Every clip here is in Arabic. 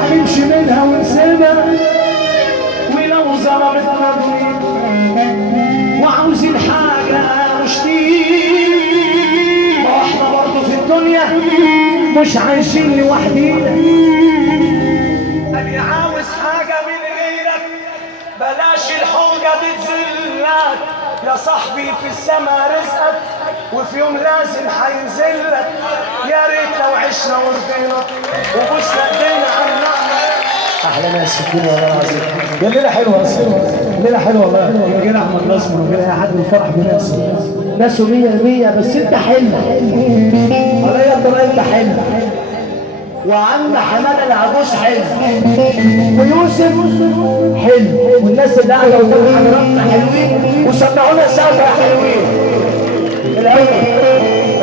هنمشي منها ونسيبها، ولو ظلمتنا دنيا وعاوزين حاجة مش لينا، ما احنا برضه في الدنيا مش عايشين لوحدينا. أنا عاوز حاجة من غيرك، بلاش الحوجة بتذلك يا صاحبي، في السما رزقك وفي يوم لازم هينزلك. يا ريت لو عشنا ورضينا وبوسنا ايدينا على النعمة. احلى ناس في الدنيا والله العظيم. يا ليله حلوه اصلا، ليله حلوه والله. وجينا احمد الاسمر وجينا اي حد الفرح بناسه، ناسه 100% بس انت حلو عليا ترى، انت حلو. وعم حماده العبوس حلو، ويوسف حلو، والناس اللي قاعده قدام حضراتنا حلوين، وسمعونا سوا حلوين.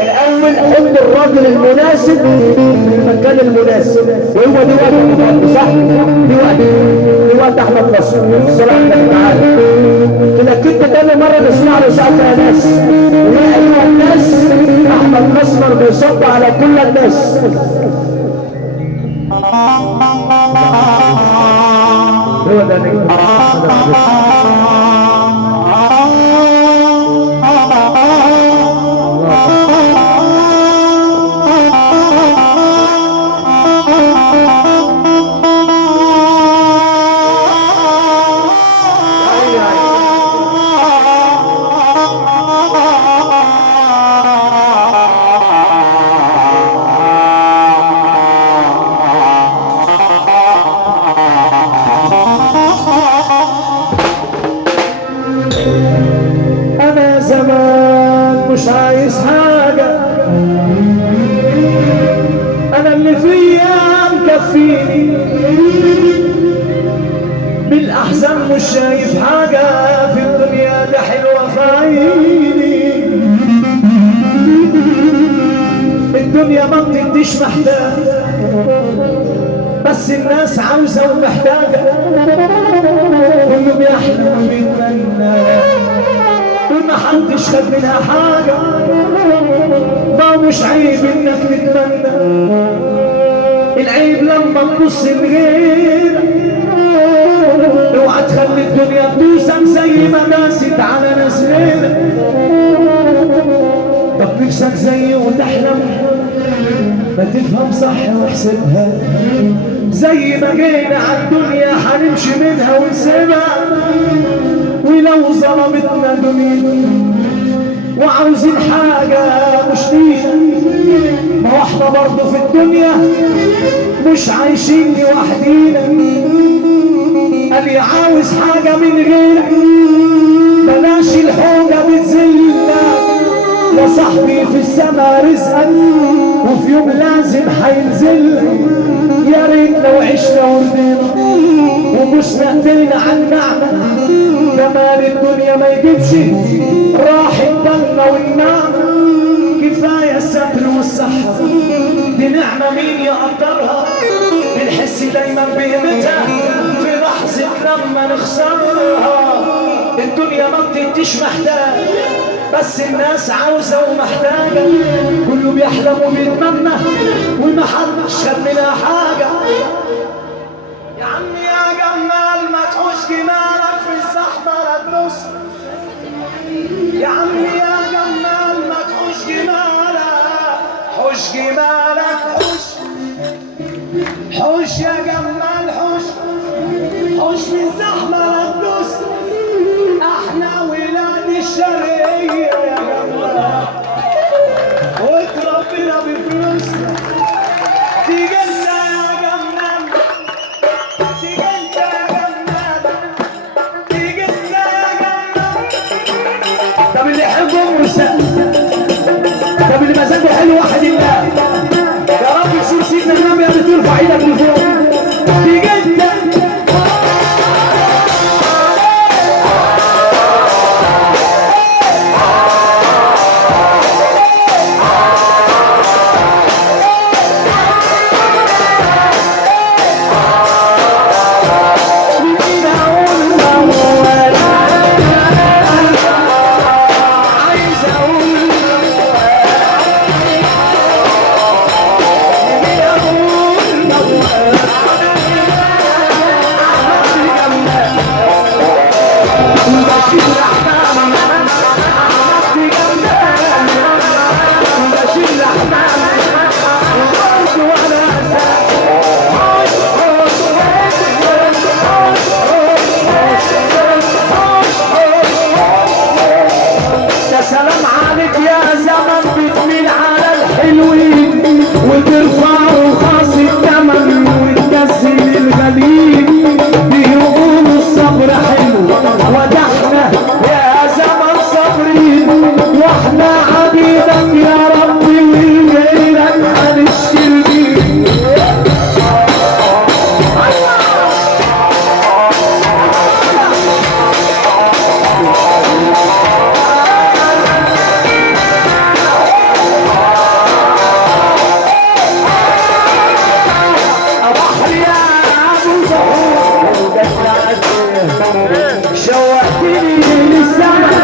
الاول حب الراجل المناسب في المكان المناسب، وهو دي وقت صح؟ دي وقت احمد نصر صلاح الله تعالى. تنكدت تاني مره نسمع له سقف يا ناس، ويا ايها الناس احمد نصر بيصب على كل الناس. هو ده نجم. مش عايز حاجة، أنا اللي فيا مكفيني، بالأحزان مش شايف حاجة في الدنيا، ده حلوة في عيني. الدنيا ما بتديش محتاجة، بس الناس عاوزة ومحتاجة. كله بيحلم وبيتمنى وما حدش خد منها حاجة، ما مش عيب انك تتمنى، العيب لما تبص لغيرك. اوعى تخلي الدنيا تدوسك زي ما داست على ناس غيرك. طب نفسك زي وتحلم، ما تفهم صح واحسبها، زي ما جينا عالدنيا هنمشي منها ونسيبها. ولو ظلمتنا دنيا وعاوزين حاجة مش لينا، ما هو احنا برضه في الدنيا مش عايشين لوحدينا. اللي عاوز حاجة من غيرك بلاش الحوجة بتذلنا، يا صاحبي في السما رزقك وفي يوم لازم هينزلك. يا ريت لو عشنا ورضينا وبوسنا ايدينا على النعمة، جمال الدنيا ما يجيبش راحة بالنا والنعمة. كفاية الستر والصحة، دي نعمة مين يقدرها، بنحس دايما بقيمتها في لحظة لما نخسرها. الدنيا ما بتديش محتاج، بس الناس عاوزة ومحتاجة. كله بيحلم وبيتمنى ومحدش خد منها حاجة. يا عمي يا جمال ما تحوش جمالك في الزحمة لا تبص، يا عمي يا جمال ما تحوش جمالك، حوش جمالك حوش، حوش يا جمال حوش، حوش في الزحمة لا تبص. احنا ولاد الشرقية يا جمال واتربينا بفلوسنا. تيجي انت يا جمال، تيجي انت يا جمال، تيجي انت يا جمال. طب اللي يحبهم ويسقف، طب اللي مزاجه حلو واحد الله، يا رب يصير سيدنا النبي اللي ترفع ايدك لفوق. تيجي انت يا ابو ضحوك شوقتني للسما